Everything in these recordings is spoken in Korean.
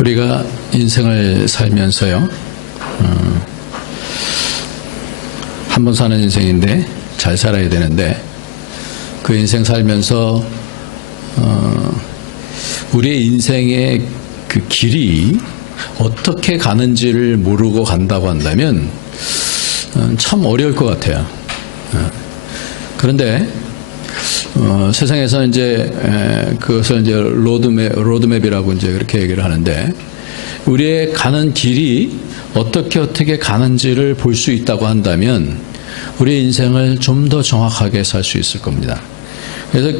우리가 인생을 살면서요, 한 번 사는 인생인데 잘 살아야 되는데, 그 인생 살면서 우리의 인생의 그 길이 어떻게 가는지를 모르고 간다고 한다면 참 어려울 것 같아요. 그런데 세상에서 이제 그것을 이제 로드맵이라고 이제 그렇게 얘기를 하는데, 우리의 가는 길이 어떻게 가는지를 볼 수 있다고 한다면 우리의 인생을 좀 더 정확하게 살 수 있을 겁니다. 그래서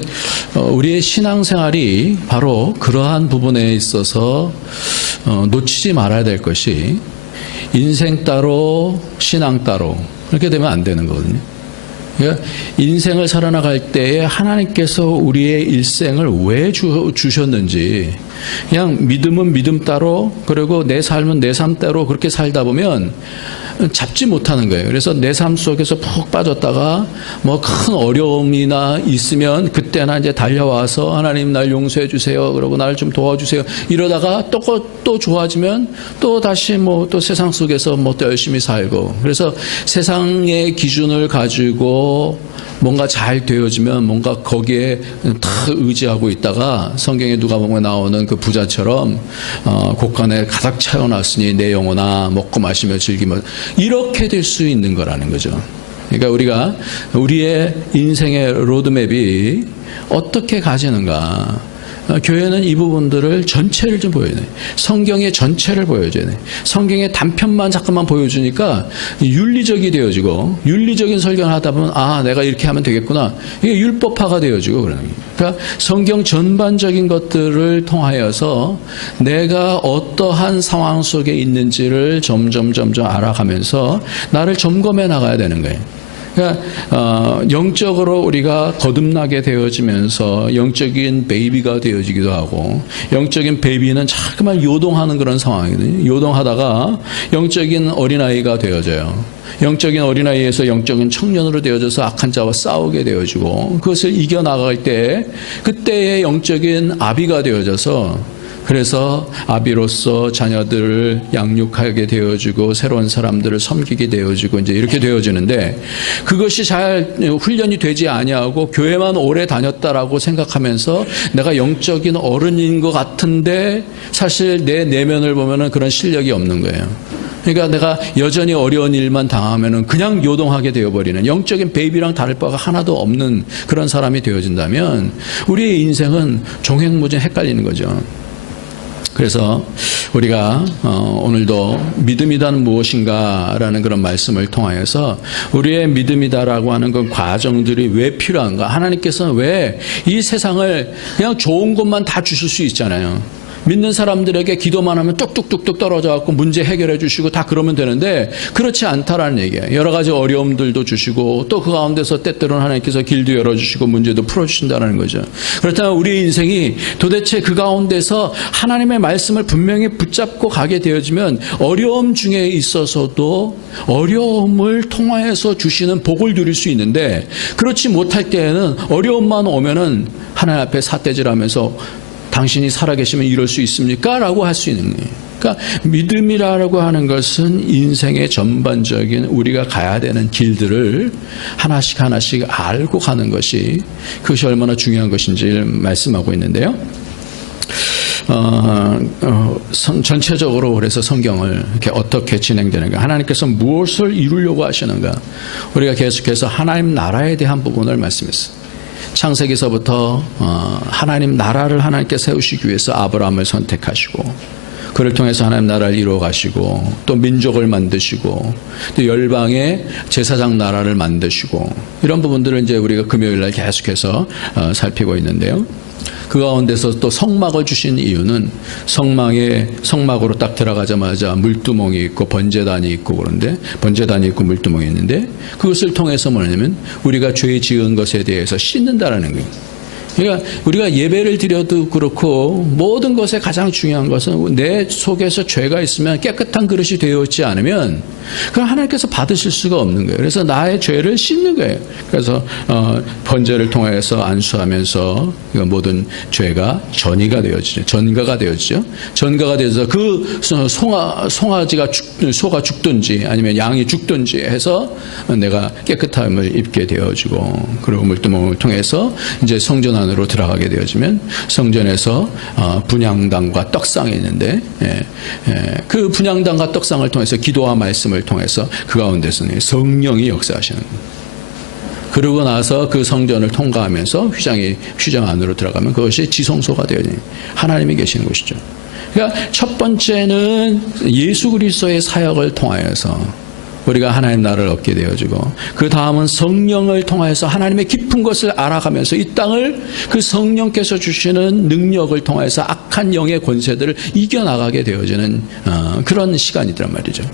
우리의 신앙생활이 바로 그러한 부분에 있어서 놓치지 말아야 될 것이, 인생 따로 신앙 따로 그렇게 되면 안 되는 거거든요. 그러니까 인생을 살아나갈 때에 하나님께서 우리의 일생을 왜 주셨는지, 그냥 믿음은 믿음 따로, 그리고 내 삶은 내 삶 따로 그렇게 살다 보면 잡지 못하는 거예요. 그래서 내 삶 속에서 푹 빠졌다가 뭐 큰 어려움이나 있으면 그때나 이제 달려와서 하나님 날 용서해 주세요, 그러고 날 좀 도와주세요, 이러다가 또 좋아지면 또 다시 뭐 또 세상 속에서 뭐 또 열심히 살고, 그래서 세상의 기준을 가지고 뭔가 잘 되어지면 뭔가 거기에 다 의지하고 있다가, 성경에 누가 보면 나오는 그 부자처럼 곳간에 가득 채워놨으니 내 영혼아 먹고 마시며 즐기며, 이렇게 될 수 있는 거라는 거죠. 그러니까 우리의 인생의 로드맵이 어떻게 가지는가, 교회는 이 부분들을 전체를 좀 보여야 돼. 성경의 전체를 보여줘야 돼. 성경의 단편만 잠깐만 보여주니까 윤리적이 되어지고, 윤리적인 설교를 하다 보면 내가 이렇게 하면 되겠구나, 이게 율법화가 되어지고 그러는 거예요. 그러니까 성경 전반적인 것들을 통하여서 내가 어떠한 상황 속에 있는지를 점점 알아가면서 나를 점검해 나가야 되는 거예요. 그러니까 영적으로 우리가 거듭나게 되어지면서 영적인 베이비가 되어지기도 하고, 영적인 베이비는 자꾸만 요동하는 그런 상황이거든요. 요동하다가 영적인 어린아이가 되어져요. 영적인 어린아이에서 영적인 청년으로 되어져서 악한 자와 싸우게 되어지고, 그것을 이겨나갈 때 그때의 영적인 아비가 되어져서, 그래서 아비로서 자녀들을 양육하게 되어지고 새로운 사람들을 섬기게 되어지고 이제 이렇게 되어지는데, 그것이 잘 훈련이 되지 아니하고 교회만 오래 다녔다라고 생각하면서 내가 영적인 어른인 것 같은데 사실 내 내면을 보면은 그런 실력이 없는 거예요. 그러니까 내가 여전히 어려운 일만 당하면은 그냥 요동하게 되어버리는, 영적인 베이비랑 다를 바가 하나도 없는 그런 사람이 되어진다면 우리의 인생은 종횡무진 헷갈리는 거죠. 그래서 우리가 오늘도 믿음이란 무엇인가라는 그런 말씀을 통하여서 우리의 믿음이다라고 하는 그 과정들이 왜 필요한가, 하나님께서는 왜 이 세상을 그냥 좋은 것만 다 주실 수 있잖아요. 믿는 사람들에게 기도만 하면 뚝뚝뚝뚝 떨어져 갖고 문제 해결해 주시고 다 그러면 되는데, 그렇지 않다라는 얘기예요. 여러 가지 어려움들도 주시고 또 그 가운데서 때때로는 하나님께서 길도 열어주시고 문제도 풀어주신다는 거죠. 그렇다면 우리 인생이 도대체 그 가운데서 하나님의 말씀을 분명히 붙잡고 가게 되어지면 어려움 중에 있어서도 어려움을 통하여서 주시는 복을 누릴 수 있는데, 그렇지 못할 때에는 어려움만 오면은 하나님 앞에 삿대질하면서 당신이 살아계시면 이럴 수 있습니까? 라고 할 수 있는 거예요. 그러니까 믿음이라고 하는 것은 인생의 전반적인 우리가 가야 되는 길들을 하나씩 알고 가는 것이, 그것이 얼마나 중요한 것인지를 말씀하고 있는데요. 전체적으로 그래서 성경을 이렇게 어떻게 진행되는가, 하나님께서 무엇을 이루려고 하시는가, 우리가 계속해서 하나님 나라에 대한 부분을 말씀했어요. 창세기서부터 하나님 나라를 하나님께 세우시기 위해서 아브라함을 선택하시고, 그를 통해서 하나님 나라를 이루어 가시고, 또 민족을 만드시고, 또 열방의 제사장 나라를 만드시고, 이런 부분들을 이제 우리가 금요일날 계속해서 살피고 있는데요. 그 가운데서 또 성막을 주신 이유는, 성막으로 딱 들어가자마자 물두멍이 있고 번제단이 있고, 그런데 번제단이 있고 물두멍이 있는데, 그것을 통해서 뭐냐면 우리가 죄 지은 것에 대해서 씻는다라는 거예요. 그러니까 우리가 예배를 드려도 그렇고 모든 것에 가장 중요한 것은 내 속에서 죄가 있으면 깨끗한 그릇이 되어 있지 않으면 그럼 하나님께서 받으실 수가 없는 거예요. 그래서 나의 죄를 씻는 거예요. 그래서 번제를 통해서 안수하면서 모든 죄가 전가가 되어지죠. 전가가 되어서 그 송아지가 소가 죽든지 아니면 양이 죽든지 해서 내가 깨끗함을 입게 되어지고, 그리고 물두멍을 통해서 이제 성전 안으로 들어가게 되어지면 성전에서 분향단과 떡상이 있는데 그 분향단과 떡상을 통해서 기도와 말씀을 통해서 그 가운데서는 성령이 역사하시는 거예요. 그러고 나서 그 성전을 통과하면서 휘장 안으로 들어가면 그것이 지성소가 되어지는 하나님이 계시는 곳이죠. 그러니까 첫 번째는 예수 그리스도의 사역을 통하여서 우리가 하나님 나라를 얻게 되어지고, 그 다음은 성령을 통해서 하나님의 깊은 것을 알아가면서 이 땅을 그 성령께서 주시는 능력을 통해서 악한 영의 권세들을 이겨나가게 되어지는 그런 시간이란 말이죠.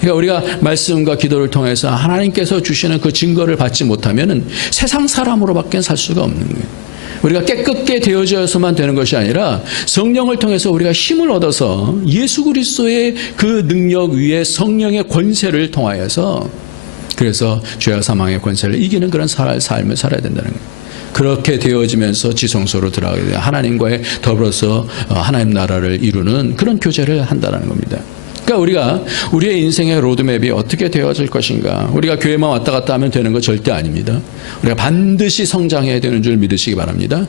그러니까 우리가 말씀과 기도를 통해서 하나님께서 주시는 그 증거를 받지 못하면 세상 사람으로밖에 살 수가 없는 거예요. 우리가 깨끗게 되어져서만 되는 것이 아니라 성령을 통해서 우리가 힘을 얻어서 예수 그리스도의 그 능력 위에 성령의 권세를 통하여서, 그래서 죄와 사망의 권세를 이기는 그런 삶을 살아야 된다는 거예요. 그렇게 되어지면서 지성소로 들어가게 돼요. 하나님과의 더불어서 하나님 나라를 이루는 그런 교제를 한다는 겁니다. 그러니까 우리가 우리의 인생의 로드맵이 어떻게 되어질 것인가, 우리가 교회만 왔다 갔다 하면 되는 거 절대 아닙니다. 우리가 반드시 성장해야 되는 줄 믿으시기 바랍니다.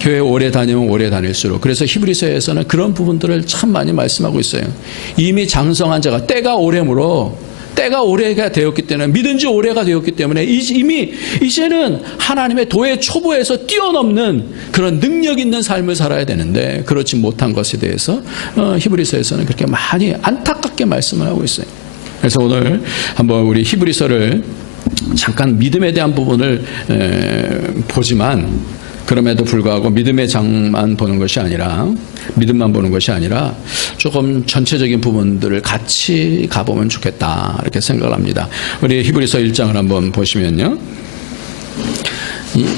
교회 오래 다니면 오래 다닐수록, 그래서 히브리서에서는 그런 부분들을 참 많이 말씀하고 있어요. 이미 장성한 자가 때가 오래가 되었기 때문에, 믿은 지 오래가 되었기 때문에 이미 이제는 하나님의 도의 초보에서 뛰어넘는 그런 능력 있는 삶을 살아야 되는데, 그렇지 못한 것에 대해서 히브리서에서는 그렇게 많이 안타깝게 말씀을 하고 있어요. 그래서 오늘 한번 우리 히브리서를 잠깐 믿음에 대한 부분을 보지만, 그럼에도 불구하고 믿음의 장만 보는 것이 아니라, 믿음만 보는 것이 아니라 조금 전체적인 부분들을 같이 가보면 좋겠다, 이렇게 생각을 합니다. 우리 히브리서 1장을 한번 보시면요,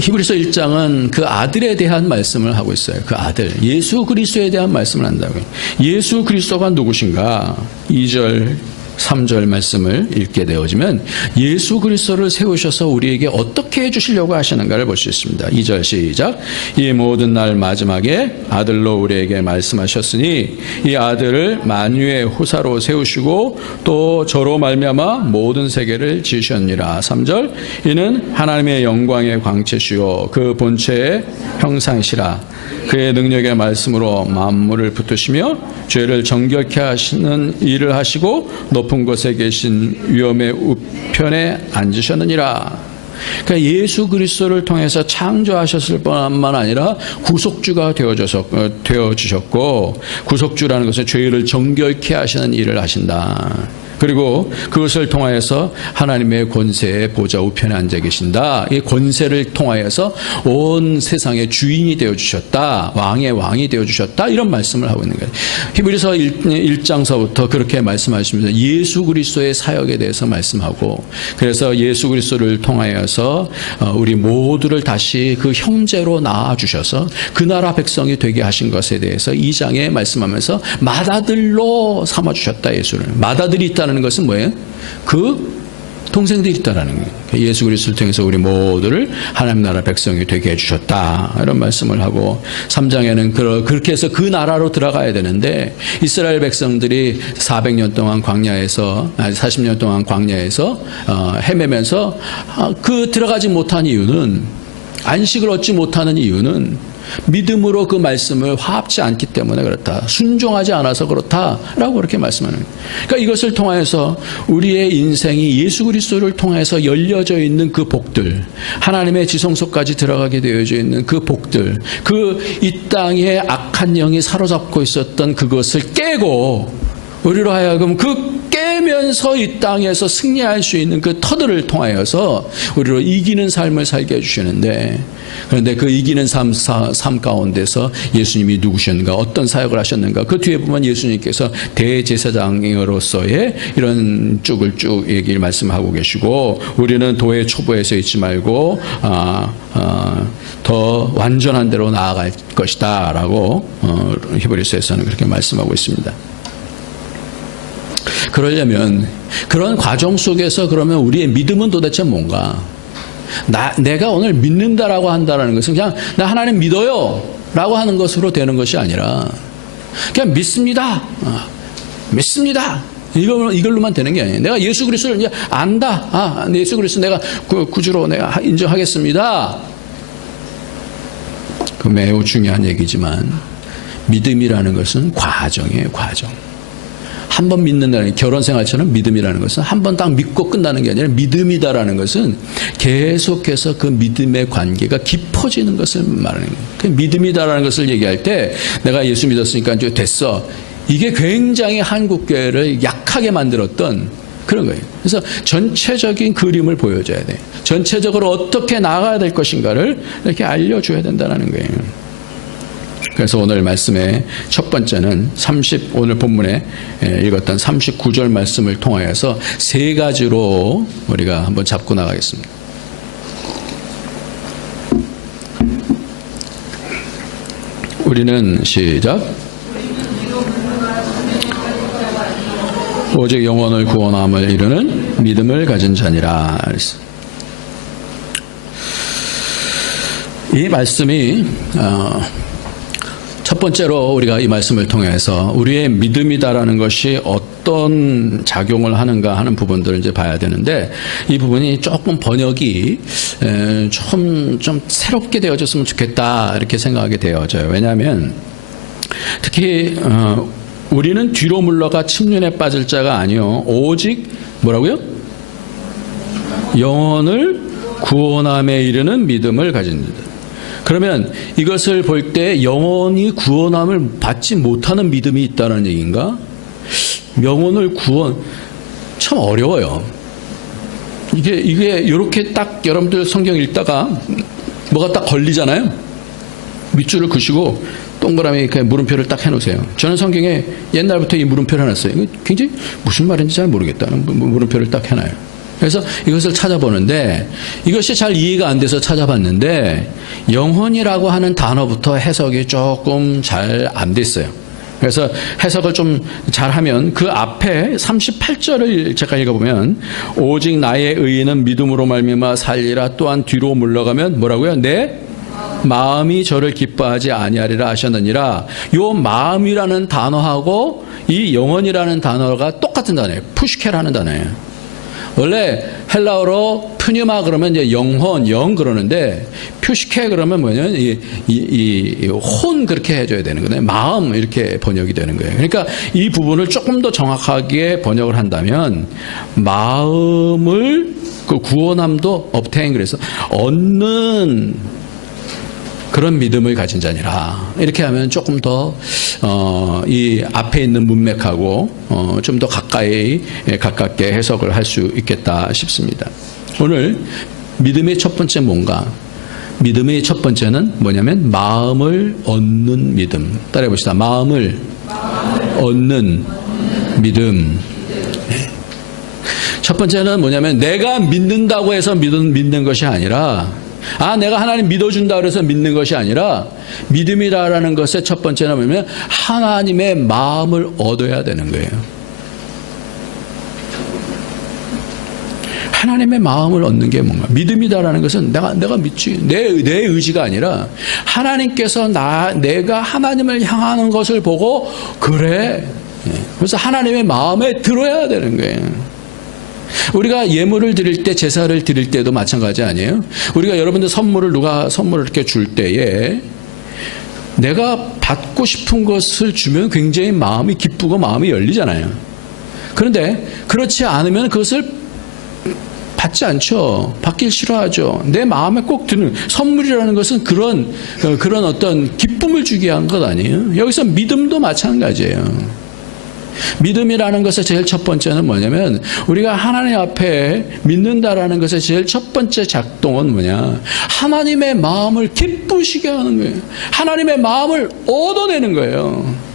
히브리서 1장은 그 아들에 대한 말씀을 하고 있어요. 그 아들, 예수 그리스도에 대한 말씀을 한다고요. 예수 그리스도가 누구신가? 2절 3절 말씀을 읽게 되어지면 예수 그리스도를 세우셔서 우리에게 어떻게 해주시려고 하시는가를 볼 수 있습니다. 2절 시작. 이 모든 날 마지막에 아들로 우리에게 말씀하셨으니 이 아들을 만유의 후사로 세우시고 또 저로 말미암아 모든 세계를 지으셨느니라. 3절. 이는 하나님의 영광의 광채시요 그 본체의 형상이시라. 그의 능력의 말씀으로 만물을 붙드시며 죄를 정결케 하시는 일을 하시고 높은 곳에 계신 위엄의 우편에 앉으셨느니라. 그러니까 예수 그리스도를 통해서 창조하셨을 뿐만 아니라 구속주가 되어주셨고, 구속주라는 것은 죄를 정결케 하시는 일을 하신다. 그리고 그것을 통하여서 하나님의 권세의 보좌 우편에 앉아 계신다. 이 권세를 통하여서 온 세상의 주인이 되어주셨다. 왕의 왕이 되어주셨다. 이런 말씀을 하고 있는 거예요. 히브리서 1장서부터 그렇게 말씀하시면서 예수 그리스도의 사역에 대해서 말씀하고, 그래서 예수 그리스도를 통하여서 우리 모두를 다시 그 형제로 낳아주셔서 그 나라 백성이 되게 하신 것에 대해서 2장에 말씀하면서 맏아들로 삼아주셨다. 예수를 맏아들이 있다는 것은 뭐예요? 그 동생들이 있다라는 거예요. 예수 그리스도를 통해서 우리 모두를 하나님 나라 백성이 되게 해주셨다, 이런 말씀을 하고, 3장에는 그렇게 해서 그 나라로 들어가야 되는데 이스라엘 백성들이 40년 동안 광야에서 40년 동안 광야에서 헤매면서 그 들어가지 못한 이유는, 안식을 얻지 못하는 이유는 믿음으로 그 말씀을 화합지 않기 때문에 그렇다, 순종하지 않아서 그렇다라고 그렇게 말씀하는 거예요. 그러니까 이것을 통해서 우리의 인생이 예수 그리스도를 통해서 열려져 있는 그 복들, 하나님의 지성소까지 들어가게 되어져 있는 그 복들, 그 이 땅에 악한 영이 사로잡고 있었던 그것을 깨고 우리로 하여금 그 깨면서 이 땅에서 승리할 수 있는 그 터들을 통하여서 우리로 이기는 삶을 살게 해주시는데, 그런데 그 이기는 삶 가운데서 예수님이 누구셨는가, 어떤 사역을 하셨는가, 그 뒤에 보면 예수님께서 대제사장으로서의 이런 쭉을 쭉 얘기를 말씀하고 계시고, 우리는 도의 초보에서 있지 말고 더 완전한 대로 나아갈 것이다 라고 히브리서에서는 그렇게 말씀하고 있습니다. 그러려면 그런 과정 속에서 그러면 우리의 믿음은 도대체 뭔가? 내가 오늘 믿는다라고 한다는 것은 그냥 나 하나님 믿어요 라고 하는 것으로 되는 것이 아니라 그냥 믿습니다. 믿습니다. 이걸로만 되는 게 아니에요. 내가 예수 그리스도를 이제 안다. 예수 그리스도 내가 구주로 내가 인정하겠습니다. 그 매우 중요한 얘기지만 믿음이라는 것은 과정이에요. 과정. 한 번 믿는다는, 결혼 생활처럼 믿음이라는 것은 한 번 딱 믿고 끝나는 게 아니라 믿음이다라는 것은 계속해서 그 믿음의 관계가 깊어지는 것을 말하는 거예요. 그 믿음이다라는 것을 얘기할 때 내가 예수 믿었으니까 이제 됐어. 이게 굉장히 한국교회를 약하게 만들었던 그런 거예요. 그래서 전체적인 그림을 보여줘야 돼요. 전체적으로 어떻게 나아가야 될 것인가를 이렇게 알려줘야 된다는 거예요. 그래서 오늘 말씀의 첫 번째는 오늘 본문에 읽었던 39절 말씀을 통하여서 세 가지로 우리가 한번 잡고 나가겠습니다. 우리는 시작. 오직 영혼을 구원함을 이루는 믿음을 가진 자니라. 이 말씀이 첫 번째로 우리가 이 말씀을 통해서 우리의 믿음이다라는 것이 어떤 작용을 하는가 하는 부분들을 이제 봐야 되는데, 이 부분이 조금 번역이 좀 새롭게 되어졌으면 좋겠다 이렇게 생각하게 되어져요. 왜냐하면 특히 우리는 뒤로 물러가 침륜에 빠질 자가 아니요 오직 뭐라고요? 영혼을 구원함에 이르는 믿음을 가진 자다. 그러면 이것을 볼 때 영혼이 구원함을 받지 못하는 믿음이 있다는 얘기인가? 영혼을 구원, 참 어려워요. 이게 이렇게 딱 여러분들 성경 읽다가 뭐가 딱 걸리잖아요. 밑줄을 그시고 동그라미 물음표를 딱 해놓으세요. 저는 성경에 옛날부터 이 물음표를 해놨어요. 굉장히 무슨 말인지 잘 모르겠다. 물음표를 딱 해놔요. 그래서 이것을 찾아보는데 이것이 잘 이해가 안 돼서 찾아봤는데 영혼이라고 하는 단어부터 해석이 조금 잘 안 됐어요. 그래서 해석을 좀 잘하면 그 앞에 38절을 제가 읽어보면 오직 나의 의인은 믿음으로 말미암아 살리라. 또한 뒤로 물러가면 뭐라고요? 내 마음이 저를 기뻐하지 아니하리라 하셨느니라. 요 마음이라는 단어하고 이 영혼이라는 단어가 똑같은 단어예요. 푸시케라는 단어예요. 원래 헬라어로 푸뉴마 그러면 이제 영혼, 영 그러는데 푸시케 그러면 뭐냐면 혼 그렇게 해줘야 되는 거예요. 마음 이렇게 번역이 되는 거예요. 그러니까 이 부분을 조금 더 정확하게 번역을 한다면 마음을 그 구원함도 obtain 그래서 얻는 그런 믿음을 가진 자니라. 이렇게 하면 조금 더 이 앞에 있는 문맥하고 좀 더 가깝게 해석을 할 수 있겠다 싶습니다. 오늘 믿음의 첫 번째 뭔가? 믿음의 첫 번째는 뭐냐면 마음을 얻는 믿음. 따라해 봅시다. 마음을 얻는 믿음. 첫 번째는 뭐냐면 내가 믿는다고 해서 믿는 것이 아니라 내가 하나님 믿어준다 그래서 믿는 것이 아니라 믿음이라는 것의 첫 번째는 뭐냐면 하나님의 마음을 얻어야 되는 거예요. 하나님의 마음을 얻는 게 뭔가? 믿음이다라는 것은 내가 믿지. 내 의지가 아니라 하나님께서 내가 하나님을 향하는 것을 보고 그래. 그래서 하나님의 마음에 들어야 되는 거예요. 우리가 예물을 드릴 때, 제사를 드릴 때도 마찬가지 아니에요? 우리가 여러분들 누가 선물을 이렇게 줄 때에 내가 받고 싶은 것을 주면 굉장히 마음이 기쁘고 마음이 열리잖아요. 그런데 그렇지 않으면 그것을 받지 않죠. 받길 싫어하죠. 내 마음에 꼭 드는 선물이라는 것은 그런 어떤 기쁨을 주기 위한 것 아니에요? 여기서 믿음도 마찬가지예요. 믿음이라는 것의 제일 첫 번째는 뭐냐면 우리가 하나님 앞에 믿는다라는 것의 제일 첫 번째 작동은 뭐냐? 하나님의 마음을 기쁘시게 하는 거예요. 하나님의 마음을 얻어내는 거예요.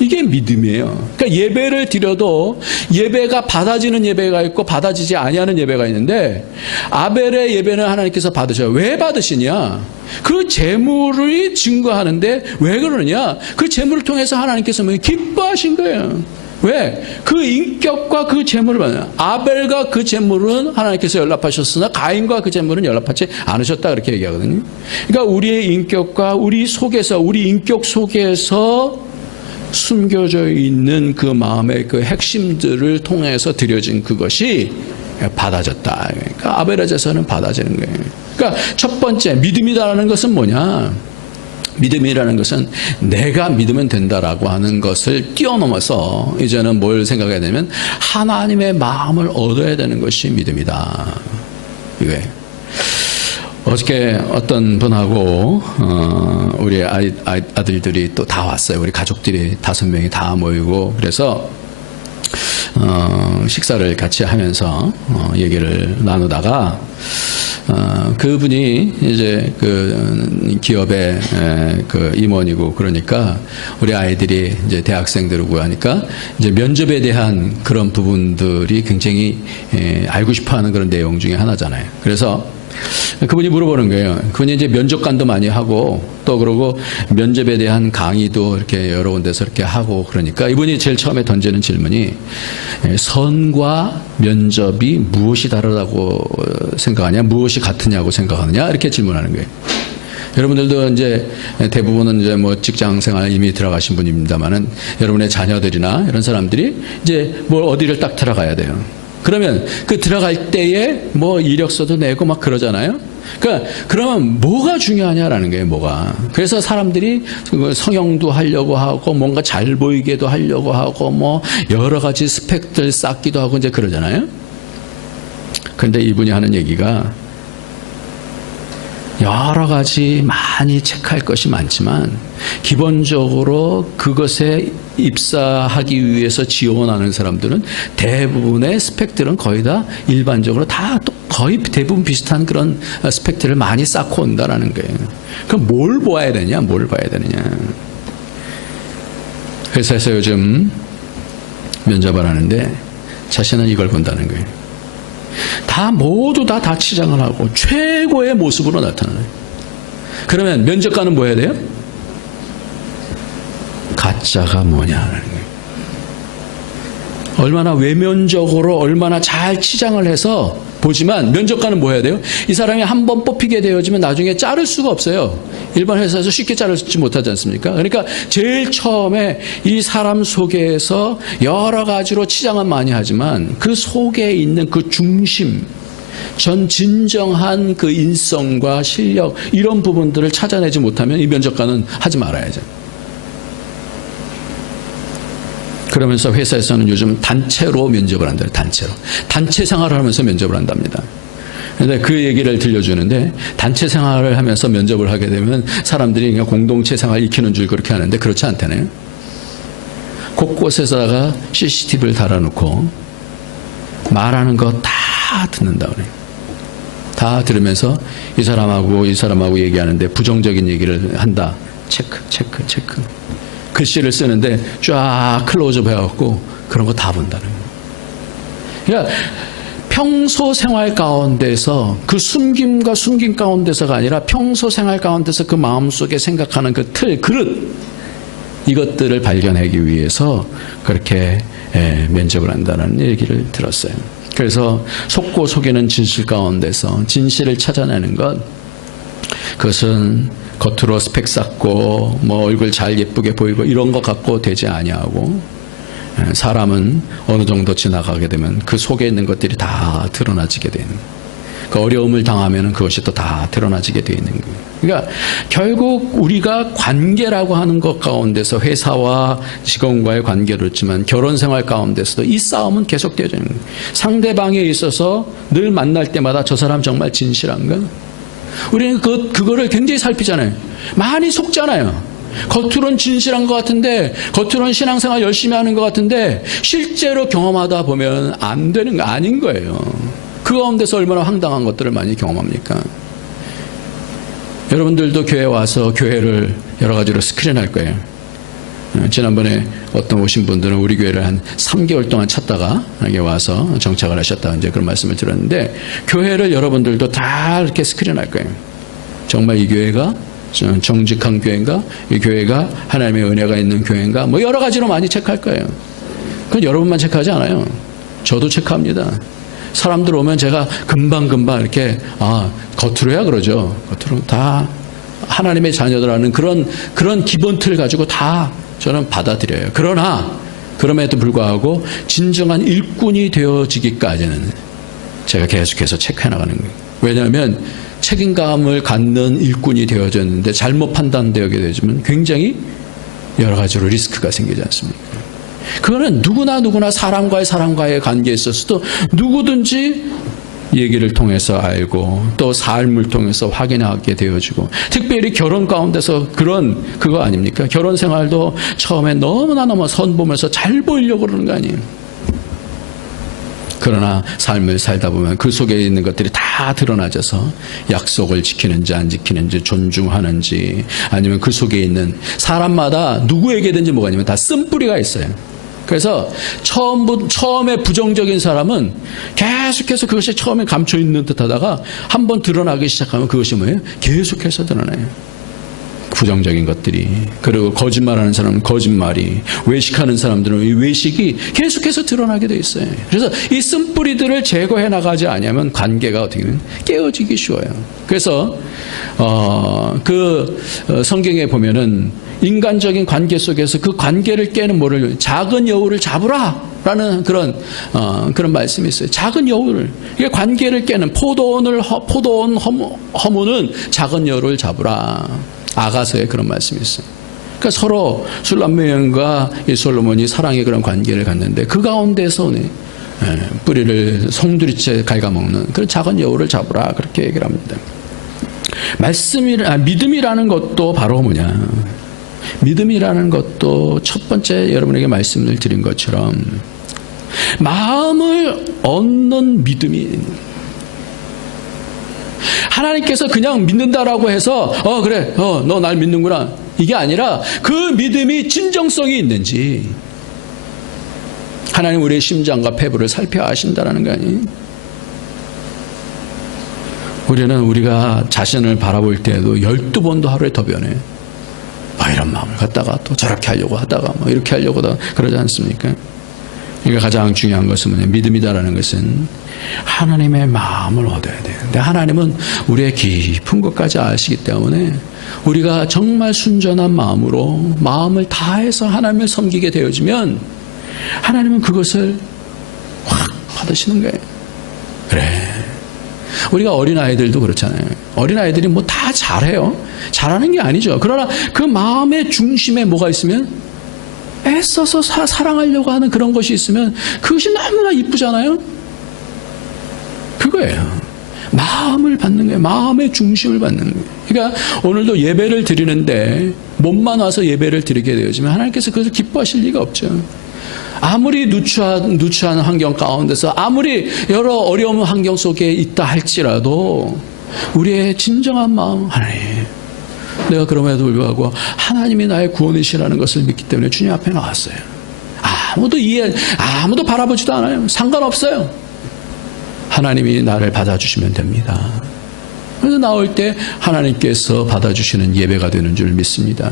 이게 믿음이에요. 그러니까 예배를 드려도 예배가 받아지는 예배가 있고 받아지지 아니하는 예배가 있는데 아벨의 예배는 하나님께서 받으셔요. 왜 받으시냐? 그 재물이 증거하는데 왜 그러느냐? 그 재물을 통해서 하나님께서 기뻐하신 거예요. 왜? 그 인격과 그 재물을 받는 아벨과 그 재물은 하나님께서 연락하셨으나 가인과 그 재물은 연락하지 않으셨다 그렇게 얘기하거든요. 그러니까 우리의 인격과 우리 속에서 우리 인격 속에서 숨겨져 있는 그 마음의 그 핵심들을 통해서 드려진 그것이 받아졌다. 그러니까 아벨의 제사는 받아지는 거예요. 그러니까 첫 번째 믿음이라는 것은 뭐냐? 믿음이라는 것은 내가 믿으면 된다라고 하는 것을 뛰어넘어서 이제는 뭘 생각해야 되냐면 하나님의 마음을 얻어야 되는 것이 믿음이다. 이거예요. 어저께 어떤 분하고 우리 아들들이 또 다 왔어요. 우리 가족들이 5명이 다 모이고 그래서 식사를 같이 하면서 얘기를 나누다가 그분이 이제 그 기업의 그 임원이고 그러니까 우리 아이들이 이제 대학생들이고 하니까 이제 면접에 대한 그런 부분들이 굉장히 알고 싶어하는 그런 내용 중에 하나잖아요. 그래서 그분이 물어보는 거예요. 그분이 이제 면접관도 많이 하고 또 그러고 면접에 대한 강의도 이렇게 여러 군데서 이렇게 하고 그러니까 이분이 제일 처음에 던지는 질문이 선과 면접이 무엇이 다르다고 생각하냐, 무엇이 같으냐고 생각하느냐 이렇게 질문하는 거예요. 여러분들도 이제 대부분은 이제 뭐 직장 생활 이미 들어가신 분입니다만은 여러분의 자녀들이나 이런 사람들이 이제 뭘 어디를 딱 들어가야 돼요. 그러면 그 들어갈 때에 뭐 이력서도 내고 막 그러잖아요. 그러니까 그러면 뭐가 중요하냐라는 거예요. 뭐가. 그래서 사람들이 성형도 하려고 하고 뭔가 잘 보이게도 하려고 하고 뭐 여러 가지 스펙들 쌓기도 하고 이제 그러잖아요. 그런데 이분이 하는 얘기가 여러 가지 많이 체크할 것이 많지만 기본적으로 그것에 입사하기 위해서 지원하는 사람들은 대부분의 스펙들은 거의 다 일반적으로 다 거의 대부분 비슷한 그런 스펙들을 많이 쌓고 온다라는 거예요. 그럼 뭘 봐야 되냐? 뭘 봐야 되느냐? 회사에서 요즘 면접을 하는데 자신은 이걸 본다는 거예요. 모두 다 치장을 하고 최고의 모습으로 나타나요. 그러면 면접관은 뭐 해야 돼요? 가짜가 뭐냐는 거예요. 얼마나 외면적으로 얼마나 잘 치장을 해서 보지만 면접관은 뭐 해야 돼요? 이 사람이 한번 뽑히게 되어지면 나중에 자를 수가 없어요. 일반 회사에서 쉽게 자르지 못하지 않습니까? 그러니까 제일 처음에 이 사람 속에서 여러 가지로 치장은 많이 하지만 그 속에 있는 그 중심, 전 진정한 그 인성과 실력 이런 부분들을 찾아내지 못하면 이 면접관은 하지 말아야죠. 그러면서 회사에서는 요즘 단체로 면접을 한다요. 단체로. 단체 생활을 하면서 면접을 한답니다. 그런데 그 얘기를 들려주는데 단체 생활을 하면서 면접을 하게 되면 사람들이 그냥 공동체 생활 익히는 줄 그렇게 하는데 그렇지 않다네요. 곳곳에다가 CCTV를 달아놓고 말하는 거 다 듣는다 그래요. 다 들으면서 이 사람하고 얘기하는데 부정적인 얘기를 한다. 체크. 글씨를 쓰는데 쫙 클로즈업 해갖고 그런 거 다 본다는 거예요. 그러니까 평소 생활 가운데서 그 숨김과 숨김 가운데서가 아니라 평소 생활 가운데서 그 마음속에 생각하는 그 틀, 그릇 이것들을 발견하기 위해서 그렇게 면접을 한다는 얘기를 들었어요. 그래서 속고 속이는 진실 가운데서 진실을 찾아내는 것, 그것은 겉으로 스펙 쌓고 뭐 얼굴 잘 예쁘게 보이고 이런 것 갖고 되지 아니하고 사람은 어느 정도 지나가게 되면 그 속에 있는 것들이 다 드러나지게 되는, 그 어려움을 당하면 그것이 또 다 드러나지게 되어 있는 거예요. 그러니까 결국 우리가 관계라고 하는 것 가운데서 회사와 직원과의 관계도 있지만 결혼 생활 가운데서도 이 싸움은 계속되어지는 거예요. 상대방에 있어서 늘 만날 때마다 저 사람 정말 진실한가? 우리는 그거를 굉장히 살피잖아요. 많이 속잖아요. 겉으로는 진실한 것 같은데, 겉으로는 신앙생활 열심히 하는 것 같은데 실제로 경험하다 보면 안 되는 거 아닌 거예요. 그 가운데서 얼마나 황당한 것들을 많이 경험합니까? 여러분들도 교회 와서 교회를 여러 가지로 스크린할 거예요. 지난번에 어떤 오신 분들은 우리 교회를 한 3개월 동안 찾다가 여기 와서 정착을 하셨다, 이제 그런 말씀을 들었는데, 교회를 여러분들도 다 이렇게 스크린할 거예요. 정말 이 교회가 정직한 교회인가? 이 교회가 하나님의 은혜가 있는 교회인가? 뭐 여러 가지로 많이 체크할 거예요. 그건 여러분만 체크하지 않아요. 저도 체크합니다. 사람들 오면 제가 금방금방 이렇게, 겉으로야 그러죠. 겉으로 다 하나님의 자녀들하는 그런 기본 틀 가지고 다 저는 받아들여요. 그러나 그럼에도 불구하고 진정한 일꾼이 되어지기까지는 제가 계속해서 체크해 나가는 거예요. 왜냐하면 책임감을 갖는 일꾼이 되어졌는데 잘못 판단되게 되면 굉장히 여러 가지로 리스크가 생기지 않습니까? 그거는 누구나 사람과의 관계에 있어서도 누구든지 얘기를 통해서 알고 또 삶을 통해서 확인하게 되어지고, 특별히 결혼 가운데서 그거 아닙니까? 결혼 생활도 처음에 너무나 선 보면서 잘 보이려고 그러는 거 아니에요? 그러나 삶을 살다 보면 그 속에 있는 것들이 다 드러나져서 약속을 지키는지 안 지키는지, 존중하는지, 아니면 그 속에 있는 사람마다 누구에게든지 뭐가 아니면 다 쓴뿌리가 있어요. 그래서 처음에 부정적인 사람은 계속해서 그것이 처음에 감춰 있는 듯 하다가 한번 드러나기 시작하면 그것이 뭐예요? 계속해서 드러나요. 부정적인 것들이. 그리고 거짓말하는 사람은 거짓말이, 외식하는 사람들은 이 외식이 계속해서 드러나게 돼 있어요. 그래서 이 쓴뿌리들을 제거해 나가지 않으면 관계가 어떻게 보면 깨어지기 쉬워요. 그래서 성경에 보면은 인간적인 관계 속에서 그 관계를 깨는 뭐를, 작은 여우를 잡으라 라는 그런 말씀이 있어요. 작은 여우를, 이게 관계를 깨는, 포도원 허무는 작은 여우를 잡으라. 아가서에 그런 말씀이 있어요. 그러니까 서로 술람매 여인과 이 솔로몬이 사랑의 그런 관계를 갖는데, 그 가운데서 뿌리를 송두리째 갉아먹는 그런 작은 여우를 잡으라, 그렇게 얘기를 합니다. 믿음이라는 것도 바로 뭐냐? 믿음이라는 것도 첫 번째 여러분에게 말씀을 드린 것처럼 마음을 얻는 믿음이, 하나님께서 그냥 믿는다라고 해서 그래 너 날 믿는구나, 이게 아니라 그 믿음이 진정성이 있는지 하나님 우리의 심장과 폐부를 살펴 아신다라는 거 아니에요? 우리는 우리가 자신을 바라볼 때에도 12번도 하루에 더 변해. 이런 마음을 갖다가 또 저렇게 하려고 하다가 이렇게 하려고 하다가 그러지 않습니까? 그러니까 가장 중요한 것은 뭐냐? 믿음이다라는 것은 하나님의 마음을 얻어야 돼요. 근데 하나님은 우리의 깊은 것까지 아시기 때문에 우리가 정말 순전한 마음으로 마음을 다해서 하나님을 섬기게 되어지면 하나님은 그것을 확 받으시는 거예요. 그래. 우리가 어린아이들도 그렇잖아요. 어린아이들이 뭐 다 잘해요. 잘하는 게 아니죠. 그러나 그 마음의 중심에 뭐가 있으면, 애써서 사랑하려고 하는 그런 것이 있으면 그것이 너무나 이쁘잖아요. 그거예요. 마음을 받는 거예요. 마음의 중심을 받는 거예요. 그러니까 오늘도 예배를 드리는데 몸만 와서 예배를 드리게 되어지면 하나님께서 그것을 기뻐하실 리가 없죠. 아무리 누추한 환경 가운데서, 아무리 여러 어려운 환경 속에 있다 할지라도 우리의 진정한 마음, 하나님, 내가 그럼에도 불구하고 하나님이 나의 구원이시라는 것을 믿기 때문에 주님 앞에 나왔어요. 아무도 바라보지도 않아요. 상관없어요. 하나님이 나를 받아주시면 됩니다. 그래서 나올 때 하나님께서 받아주시는 예배가 되는 줄 믿습니다.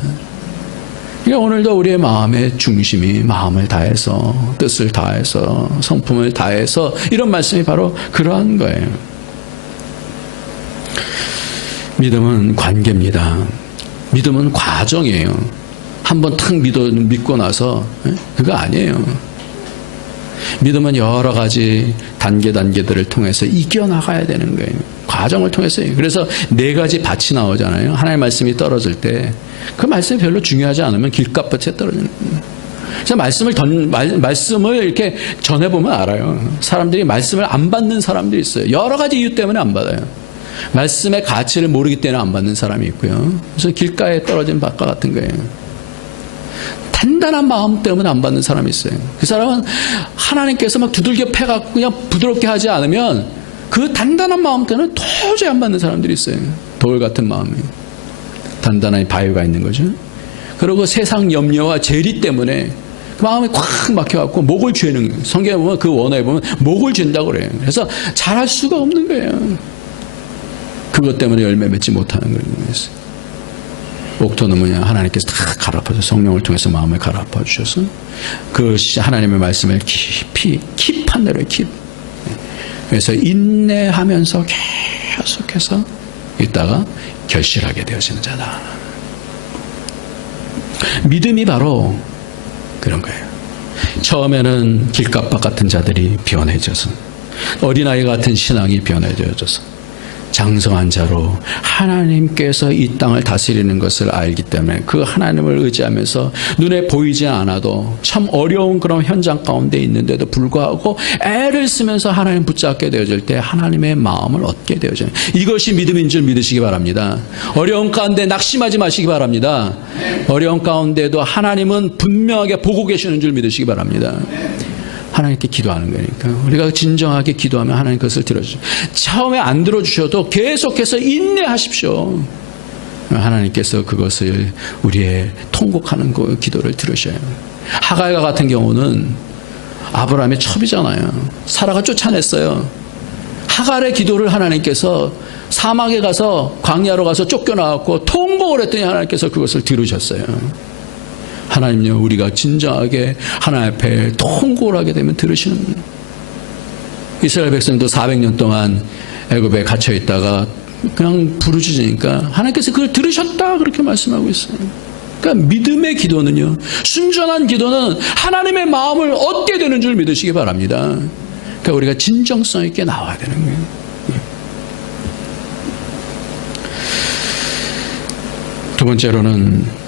그러니까 오늘도 우리의 마음의 중심이 마음을 다해서, 뜻을 다해서, 성품을 다해서, 이런 말씀이 바로 그러한 거예요. 믿음은 관계입니다. 믿음은 과정이에요. 한번 탁 믿고 나서 그거 아니에요. 믿음은 여러 가지 단계들을 통해서 이겨나가야 되는 거예요. 과정을 통해서요. 그래서 4가지 밭이 나오잖아요. 하나님의 말씀이 떨어질 때 그 말씀이 별로 중요하지 않으면 길가밭에 떨어지는 거예요. 그래서 말씀을 이렇게 전해보면 알아요. 사람들이 말씀을 안 받는 사람들이 있어요. 여러 가지 이유 때문에 안 받아요. 말씀의 가치를 모르기 때문에 안 받는 사람이 있고요. 그래서 길가에 떨어진 밭과 같은 거예요. 단단한 마음 때문에 안 받는 사람이 있어요. 그 사람은 하나님께서 막 두들겨 패갖고 그냥 부드럽게 하지 않으면 그 단단한 마음 때문에 도저히 안 받는 사람들이 있어요. 돌 같은 마음이. 단단한 바위가 있는 거죠. 그리고 세상 염려와 재리 때문에 그 마음이 콱 막혀갖고 목을 죄는 거예요. 성경에 보면 그 원어에 보면 목을 쥔다고 그래요. 그래서 잘할 수가 없는 거예요. 그것 때문에 열매 맺지 못하는 거예요. 옥토는 뭐냐? 하나님께서 다 갈아엎어서 성령을 통해서 마음을 갈아엎어 주셔서 그 하나님의 말씀을 깊이 깊한 대로 깊. 그래서 인내하면서 계속해서 있다가 결실하게 되어지는 자다. 믿음이 바로 그런 거예요. 처음에는 길가박 같은 자들이 변해져서 어린아이 같은 신앙이 변해져서 장성한 자로 하나님께서 이 땅을 다스리는 것을 알기 때문에 그 하나님을 의지하면서 눈에 보이지 않아도 참 어려운 그런 현장 가운데 있는데도 불구하고 애를 쓰면서 하나님 붙잡게 되어질 때 하나님의 마음을 얻게 되어져요. 이것이 믿음인 줄 믿으시기 바랍니다. 어려운 가운데 낙심하지 마시기 바랍니다. 어려운 가운데도 하나님은 분명하게 보고 계시는 줄 믿으시기 바랍니다. 하나님께 기도하는 거니까 우리가 진정하게 기도하면 하나님 그것을 들어주죠. 처음에 안 들어주셔도 계속해서 인내하십시오. 하나님께서 그것을 우리의 통곡하는 그 기도를 들으셔요. 하갈과 같은 경우는 아브라함의 첩이잖아요. 사라가 쫓아냈어요. 하갈의 기도를 하나님께서 사막에 가서 광야로 가서 쫓겨나왔고 통곡을 했더니 하나님께서 그것을 들으셨어요. 하나님요, 우리가 진정하게 하나님 앞에 통곡을 하게 되면 들으시는 거예요. 이스라엘 백성도 400년 동안 애굽에 갇혀 있다가 그냥 부르짖으니까 하나님께서 그걸 들으셨다 그렇게 말씀하고 있어요. 그러니까 믿음의 기도는요, 순전한 기도는 하나님의 마음을 얻게 되는 줄 믿으시기 바랍니다. 그러니까 우리가 진정성 있게 나와야 되는 거예요. 두 번째로는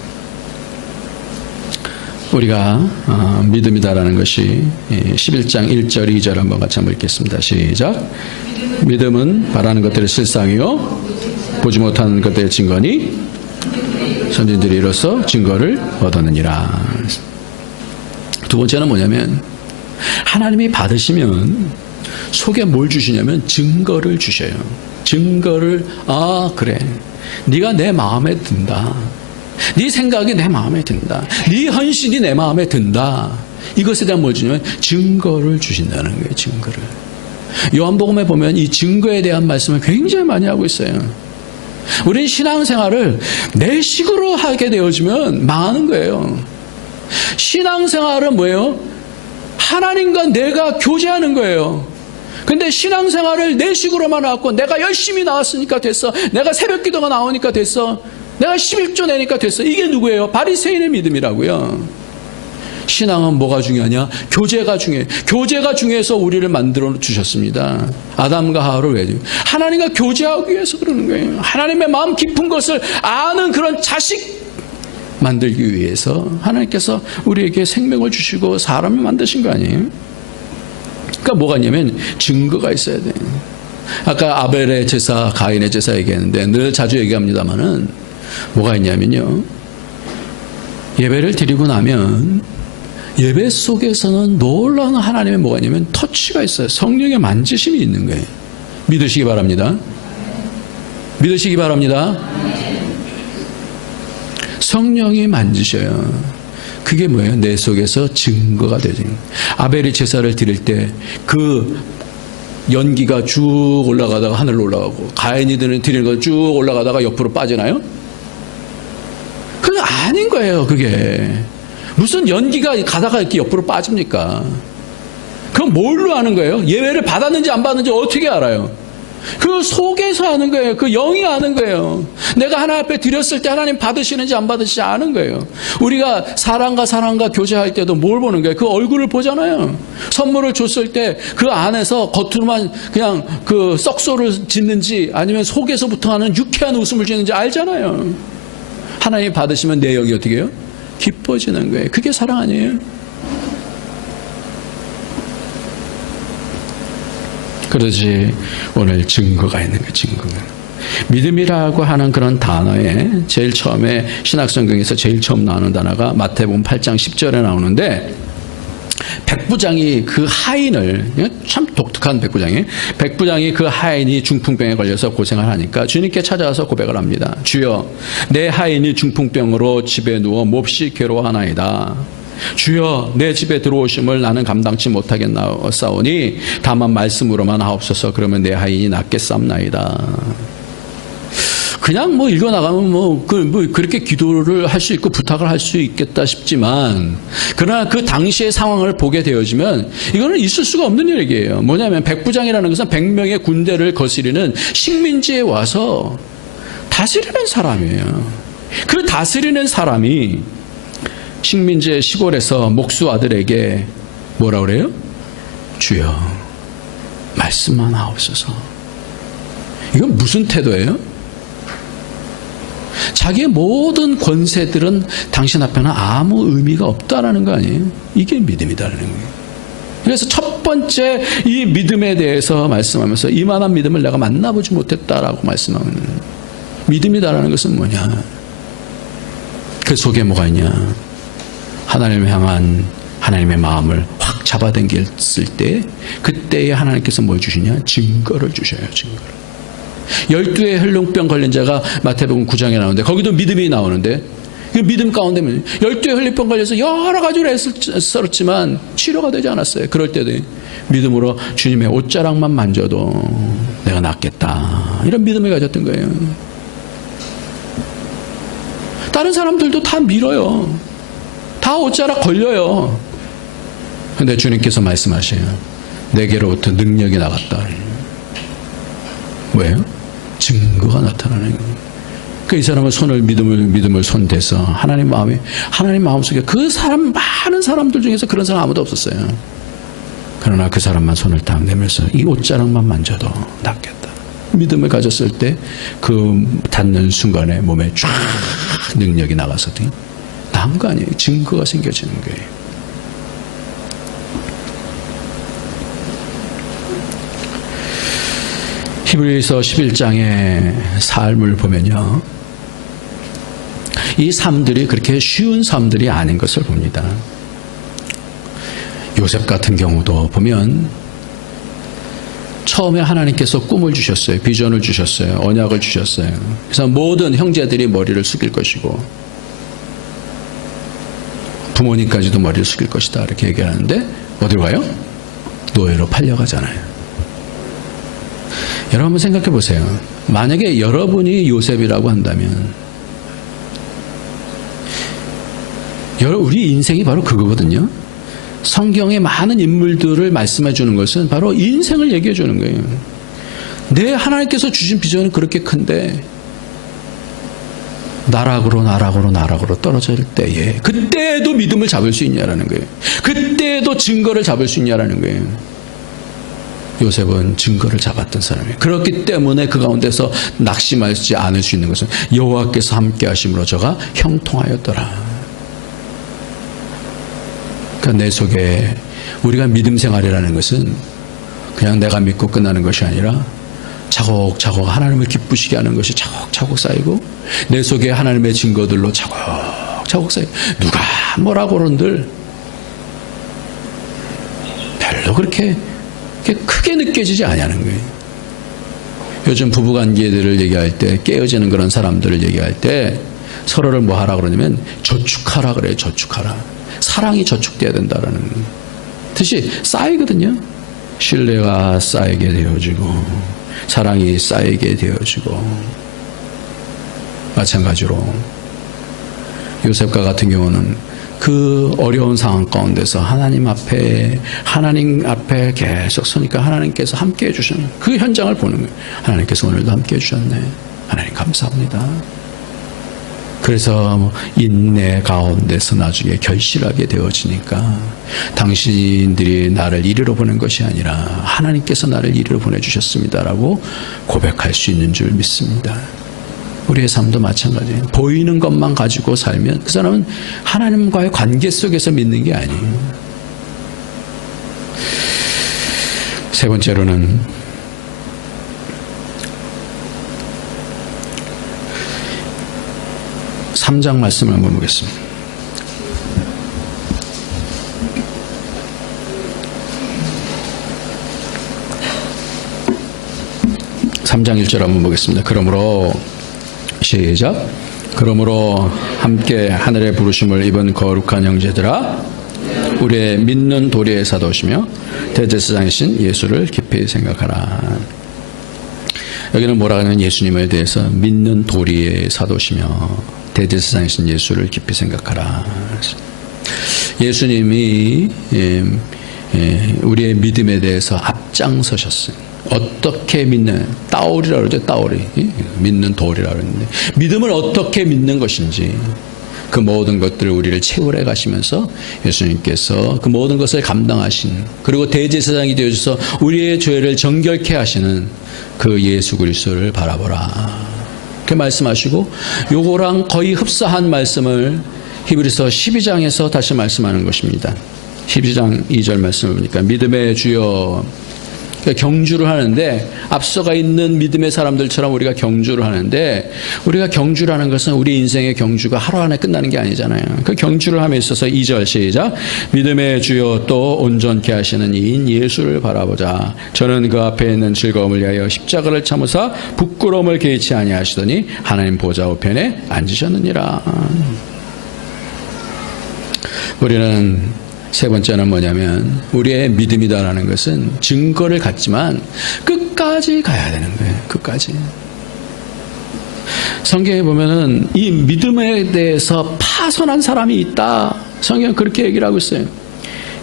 우리가 믿음이다라는 것이 11장 1절 2절 한번 같이 한번 읽겠습니다. 시작. 믿음은 바라는 것들의 실상이요 보지 못하는 것들의 증거니 선진들이 이로써 증거를 얻었느니라. 두 번째는 뭐냐면 하나님이 받으시면 속에 뭘 주시냐면 증거를 주셔요. 증거를 그래 네가 내 마음에 든다. 네 생각이 내 마음에 든다. 네 헌신이 내 마음에 든다. 이것에 대한 뭘 주냐면 증거를 주신다는 거예요. 증거를. 요한복음에 보면 이 증거에 대한 말씀을 굉장히 많이 하고 있어요. 우리는 신앙생활을 내 식으로 하게 되어지면 망하는 거예요. 신앙생활은 뭐예요? 하나님과 내가 교제하는 거예요. 근데 신앙생활을 내 식으로만 하고 내가 열심히 나왔으니까 됐어. 내가 새벽기도가 나오니까 됐어. 내가 11조 내니까 됐어. 이게 누구예요? 바리새인의 믿음이라고요. 신앙은 뭐가 중요하냐? 교제가 중요해요. 교제가 중요해서 우리를 만들어 주셨습니다. 아담과 하와를 왜? 하나님과 교제하기 위해서 그러는 거예요. 하나님의 마음 깊은 것을 아는 그런 자식 만들기 위해서 하나님께서 우리에게 생명을 주시고 사람을 만드신 거 아니에요? 그러니까 뭐가 있냐면 증거가 있어야 돼요. 아까 아벨의 제사, 가인의 제사 얘기했는데 늘 자주 얘기합니다마는 뭐가 있냐면요, 예배를 드리고 나면 예배 속에서는 놀라운 하나님의 뭐가 있냐면 터치가 있어요. 성령의 만지심이 있는 거예요. 믿으시기 바랍니다. 믿으시기 바랍니다. 성령이 만지셔요. 그게 뭐예요? 내 속에서 증거가 되죠. 아벨이 제사를 드릴 때 그 연기가 쭉 올라가다가 하늘로 올라가고 가인이 드리는 거 쭉 올라가다가 옆으로 빠지나요? 그게 아닌 거예요. 그게 무슨 연기가 가다가 이렇게 옆으로 빠집니까? 그럼 뭘로 아는 거예요? 예배를 받았는지 안 받았는지 어떻게 알아요? 그 속에서 아는 거예요. 그 영이 아는 거예요. 내가 하나님 앞에 드렸을 때 하나님 받으시는지 안 받으시는지 아는 거예요. 우리가 사람과 교제할 때도 뭘 보는 거예요? 그 얼굴을 보잖아요. 선물을 줬을 때 그 안에서 겉으로만 그냥 그 썩소를 짓는지 아니면 속에서부터 하는 유쾌한 웃음을 짓는지 알잖아요. 하나님 받으시면 내 영이 어떻게 해요? 기뻐지는 거예요. 그게 사랑 아니에요? 그러지 오늘 증거가 있는 거 증거가. 믿음이라고 하는 그런 단어에 제일 처음에 신약성경에서 제일 처음 나오는 단어가 마태복음 8장 10절에 나오는데 백부장이 그 하인을 참 독특한 백부장이 그 하인이 중풍병에 걸려서 고생을 하니까 주님께 찾아와서 고백을 합니다. 주여 내 하인이 중풍병으로 집에 누워 몹시 괴로워하나이다. 주여 내 집에 들어오심을 나는 감당치 못하겠사오니 다만 말씀으로만 하옵소서. 그러면 내 하인이 낫겠사옵나이다. 그냥 읽어나가면 그렇게 기도를 할 수 있고 부탁을 할 수 있겠다 싶지만, 그러나 그 당시의 상황을 보게 되어지면 이거는 있을 수가 없는 얘기예요. 뭐냐면 백부장이라는 것은 100명의 군대를 거스리는 식민지에 와서 다스리는 사람이에요. 그 다스리는 사람이 식민지의 시골에서 목수 아들에게 뭐라 그래요? 주여 말씀만 하옵소서. 이건 무슨 태도예요? 자기의 모든 권세들은 당신 앞에는 아무 의미가 없다라는 거 아니에요? 이게 믿음이다라는 거예요. 그래서 첫 번째 이 믿음에 대해서 말씀하면서 이만한 믿음을 내가 만나보지 못했다라고 말씀하는 믿음이다라는 것은 뭐냐? 그 속에 뭐가 있냐? 하나님을 향한 하나님의 마음을 확 잡아당겼을 때 그때에 하나님께서 뭘 주시냐? 증거를 주셔요. 증거를. 12의 혈lum병 걸린 자가 마태복음 9장에 나오는데 거기도 믿음이 나오는데 그 믿음 가운데 12의 혈lum병 걸려서 여러 가지로 애썼지만 치료가 되지 않았어요. 그럴 때도 믿음으로 주님의 옷자락만 만져도 내가 낫겠다. 이런 믿음을 가졌던 거예요. 다른 사람들도 다 밀어요. 다 옷자락 걸려요. 근데 주님께서 말씀하셔요. 내게로부터 능력이 나갔다. 왜요? 증거가 나타나는 거예요. 그 이 사람은 믿음을 손대서 하나님 마음속에 그 사람 많은 사람들 중에서 그런 사람 아무도 없었어요. 그러나 그 사람만 손을 딱 내밀어서 이 옷자락만 만져도 낫겠다. 믿음을 가졌을 때 그 닿는 순간에 몸에 쫙 능력이 나가서 나은 거 아니에요. 증거가 생겨지는 거예요. 히브리서 11장의 삶을 보면요. 이 삶들이 그렇게 쉬운 삶들이 아닌 것을 봅니다. 요셉 같은 경우도 보면 처음에 하나님께서 꿈을 주셨어요. 비전을 주셨어요. 언약을 주셨어요. 그래서 모든 형제들이 머리를 숙일 것이고 부모님까지도 머리를 숙일 것이다. 이렇게 얘기하는데 어디로 가요? 노예로 팔려가잖아요. 여러분 한번 생각해 보세요. 만약에 여러분이 요셉이라고 한다면 우리 인생이 바로 그거거든요. 성경의 많은 인물들을 말씀해 주는 것은 바로 인생을 얘기해 주는 거예요. 내 하나님께서 주신 비전은 그렇게 큰데 나락으로 떨어질 때에 그때에도 믿음을 잡을 수 있냐라는 거예요. 그때에도 증거를 잡을 수 있냐라는 거예요. 요셉은 증거를 잡았던 사람이에요. 그렇기 때문에 그 가운데서 낙심하지 않을 수 있는 것은 여호와께서 함께 하심으로 저가 형통하였더라. 그러니까 내 속에 우리가 믿음 생활이라는 것은 그냥 내가 믿고 끝나는 것이 아니라 차곡차곡 하나님을 기쁘시게 하는 것이 차곡차곡 쌓이고 내 속에 하나님의 증거들로 차곡차곡 쌓이고 누가 뭐라고 그런들 별로 그렇게 크게 느껴지지 않냐는 거예요. 요즘 부부관계들을 얘기할 때 깨어지는 그런 사람들을 얘기할 때 서로를 뭐 하라 그러냐면 저축하라 그래요. 저축하라. 사랑이 저축돼야 된다라는 뜻이 쌓이거든요. 신뢰가 쌓이게 되어지고 사랑이 쌓이게 되어지고 마찬가지로 요셉과 같은 경우는 그 어려운 상황 가운데서 하나님 앞에 계속 서니까 하나님께서 함께 해주시는 그 현장을 보는 거예요. 하나님께서 오늘도 함께 해주셨네. 하나님 감사합니다. 그래서 인내 가운데서 나중에 결실하게 되어지니까 당신들이 나를 이리로 보낸 것이 아니라 하나님께서 나를 이리로 보내주셨습니다라고 고백할 수 있는 줄 믿습니다. 우리의 삶도 마찬가지예요. 보이는 것만 가지고 살면 그 사람은 하나님과의 관계 속에서 믿는 게 아니에요. 세 번째로는 3장 말씀을 한번 보겠습니다. 3장 1절 한번 보겠습니다. 그러므로 시작. 그러므로 함께 하늘의 부르심을 입은 거룩한 형제들아, 우리의 믿는 도리의 사도시며 대제사장이신 예수를 깊이 생각하라. 여기는 뭐라 하냐면 예수님에 대해서 믿는 도리의 사도시며 대제사장이신 예수를 깊이 생각하라. 예수님이 우리의 믿음에 대해서 앞장서셨어요. 어떻게 믿는, 따오리라고 그러죠. 따오리, 믿는 도리라고 그러는데, 믿음을 어떻게 믿는 것인지 그 모든 것들을 우리를 채울해 가시면서 예수님께서 그 모든 것을 감당하신, 그리고 대제사장이 되어서 우리의 죄를 정결케 하시는 그 예수 그리스도를 바라보라, 이렇게 말씀하시고, 요거랑 거의 흡사한 말씀을 히브리서 12장에서 다시 말씀하는 것입니다. 12장 2절 말씀을 보니까 믿음의 주여, 경주를 하는데, 앞서가 있는 믿음의 사람들처럼 우리가 경주를 하는데, 우리가 경주를 하는 것은 우리 인생의 경주가 하루 안에 끝나는 게 아니잖아요. 그 경주를 함에 있어서 2절 시작. 믿음의 주여 또 온전케 하시는 이인 예수를 바라보자. 저는 그 앞에 있는 즐거움을 위하여 십자가를 참으사 부끄러움을 개의치 아니하시더니 하나님 보좌 우편에 앉으셨느니라. 우리는 세 번째는 뭐냐면, 우리의 믿음이다라는 것은 증거를 갖지만 끝까지 가야 되는 거예요. 끝까지. 성경에 보면은 이 믿음에 대해서 파선한 사람이 있다, 성경은 그렇게 얘기를 하고 있어요.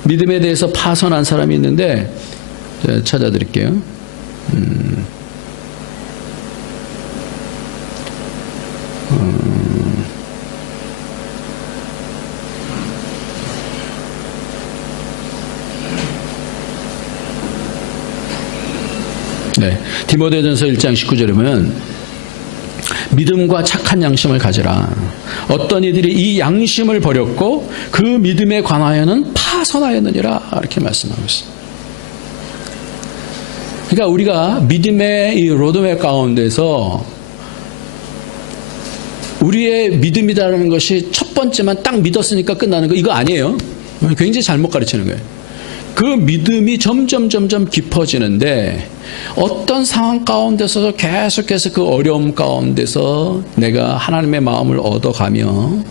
믿음에 대해서 파선한 사람이 있는데, 제가 찾아드릴게요. 네, 디모데전서 1장 19절에 보면 믿음과 착한 양심을 가지라. 어떤 이들이 이 양심을 버렸고 그 믿음에 관하여는 파선하였느니라, 이렇게 말씀하고 있습니다. 그러니까 우리가 믿음의 이 로드맵 가운데서 우리의 믿음이라는 것이 첫 번째만 딱 믿었으니까 끝나는 거, 이거 아니에요. 굉장히 잘못 가르치는 거예요. 그 믿음이 점점 깊어지는데, 어떤 상황 가운데서 계속해서 그 어려움 가운데서 내가 하나님의 마음을 얻어가며,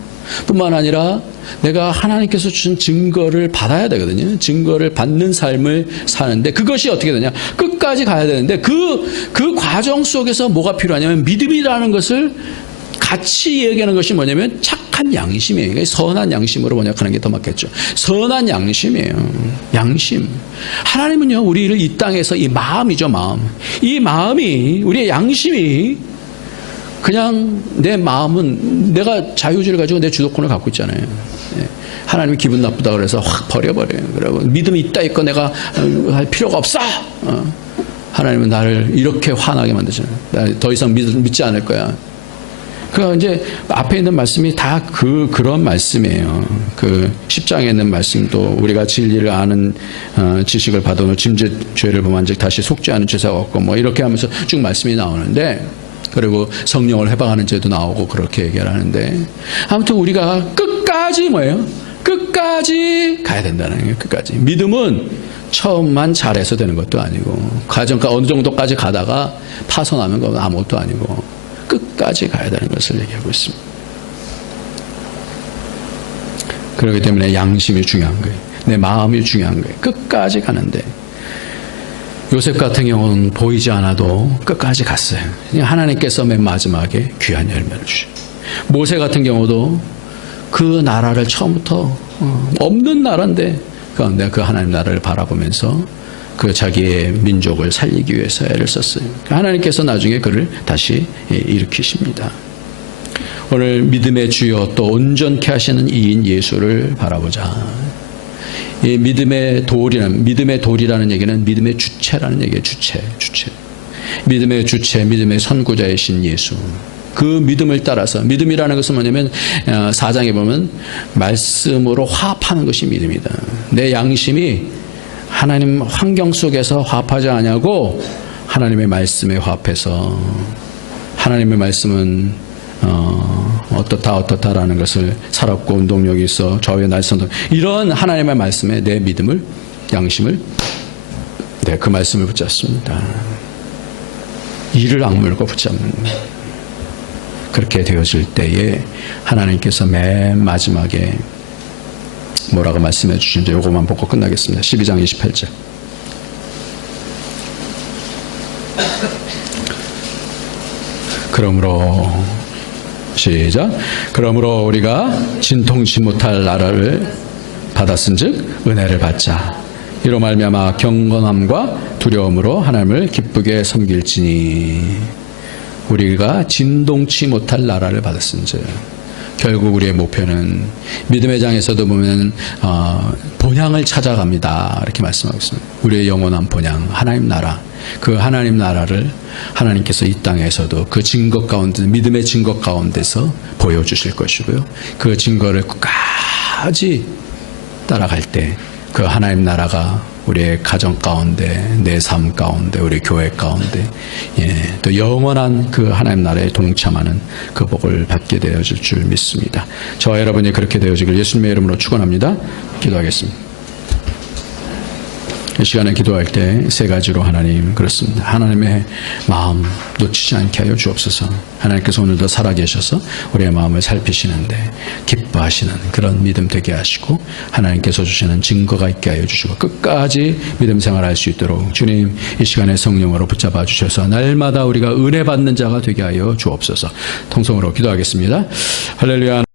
뿐만 아니라 내가 하나님께서 주신 증거를 받아야 되거든요. 증거를 받는 삶을 사는데, 그것이 어떻게 되냐, 끝까지 가야 되는데, 그 과정 속에서 뭐가 필요하냐면, 믿음이라는 것을 같이 얘기하는 것이 뭐냐면 착한 양심이에요. 선한 양심으로 번역하는 게 더 맞겠죠. 선한 양심이에요. 양심. 하나님은요, 우리를 이 땅에서, 이 마음이죠, 마음. 이 마음이, 우리의 양심이, 그냥 내 마음은 내가 자유주의를 가지고 내 주도권을 갖고 있잖아요. 하나님이 기분 나쁘다 그래서 확 버려버려요. 그리고 믿음이 있다 있고 내가 할 필요가 없어. 하나님은 나를 이렇게 화나게 만드잖아요. 나 더 이상 믿지 않을 거야. 그러니까 이제 앞에 있는 말씀이 다 그런 말씀이에요. 그 10장에 있는 말씀도 우리가 진리를 아는 지식을 받아놓은 짐짓 죄를 범한즉 다시 속지 않은 죄사가 없고, 뭐 이렇게 하면서 쭉 말씀이 나오는데, 그리고 성령을 해방하는 죄도 나오고 그렇게 얘기를 하는데, 아무튼 우리가 끝까지 뭐예요? 끝까지 가야 된다는 거예요. 끝까지. 믿음은 처음만 잘해서 되는 것도 아니고, 과정과 어느 정도까지 가다가 파손하면 그건 아무것도 아니고, 끝까지 가야 되는 것을 얘기하고 있습니다. 그렇기 때문에 양심이 중요한 거예요. 내 마음이 중요한 거예요. 끝까지 가는데, 요셉 같은 경우는 보이지 않아도 끝까지 갔어요. 하나님께서 맨 마지막에 귀한 열매를 주셔. 모세 같은 경우도 그 나라를 처음부터 없는 나라인데, 그런데 그 하나님 나라를 바라보면서 그 자기의 민족을 살리기 위해서 애를 썼어요. 하나님께서 나중에 그를 다시 일으키십니다. 오늘 믿음의 주여 또 온전케 하시는 이인 예수를 바라보자. 이 믿음의 돌이라는 얘기는 믿음의 주체라는 얘기예요. 주체. 믿음의 주체, 믿음의 선구자이신 예수. 그 믿음을 따라서, 믿음이라는 것은 뭐냐면 4장에 보면 말씀으로 화합하는 것이 믿음이다. 내 양심이 하나님 환경 속에서 화합하지 않냐고 하나님의 말씀에 화합해서, 하나님의 말씀은 어떻다라는 것을 살았고 운동력이 있어 좌우의 날선도 이런 하나님의 말씀에 내 믿음을 양심을 그 말씀을 붙잡습니다. 이를 악물고 붙잡는 그렇게 되어질 때에 하나님께서 맨 마지막에 뭐라고 말씀해 주신지 요것만 보고 끝나겠습니다. 12장 28절. 그러므로 시작. 그러므로 우리가 진통치 못할 나라를 받았은즉 은혜를 받자. 이로 말미암아 경건함과 두려움으로 하나님을 기쁘게 섬길지니 우리가 진동치 못할 나라를 받았은즉 결국 우리의 목표는 믿음의 장에서도 보면 본향을 찾아갑니다. 이렇게 말씀하고 있습니다. 우리의 영원한 본향 하나님 나라 그 하나님 나라를 하나님께서 이 땅에서도 그 증거 가운데 믿음의 증거 가운데서 보여주실 것이고요. 그 증거를 끝까지 따라갈 때 그 하나님 나라가 우리의 가정 가운데 내 삶 가운데 우리 교회 가운데 또 영원한 그 하나님 나라에 동참하는 그 복을 받게 되어질 줄 믿습니다. 저와 여러분이 그렇게 되어지길 예수님의 이름으로 축원합니다. 기도하겠습니다. 이 시간에 기도할 때 세 가지로 하나님 그렇습니다. 하나님의 마음 놓치지 않게 하여 주옵소서. 하나님께서 오늘도 살아계셔서 우리의 마음을 살피시는데 기뻐하시는 그런 믿음 되게 하시고 하나님께서 주시는 증거가 있게 하여 주시고 끝까지 믿음 생활할 수 있도록 주님 이 시간에 성령으로 붙잡아 주셔서 날마다 우리가 은혜 받는 자가 되게 하여 주옵소서. 통성으로 기도하겠습니다. 할렐루야.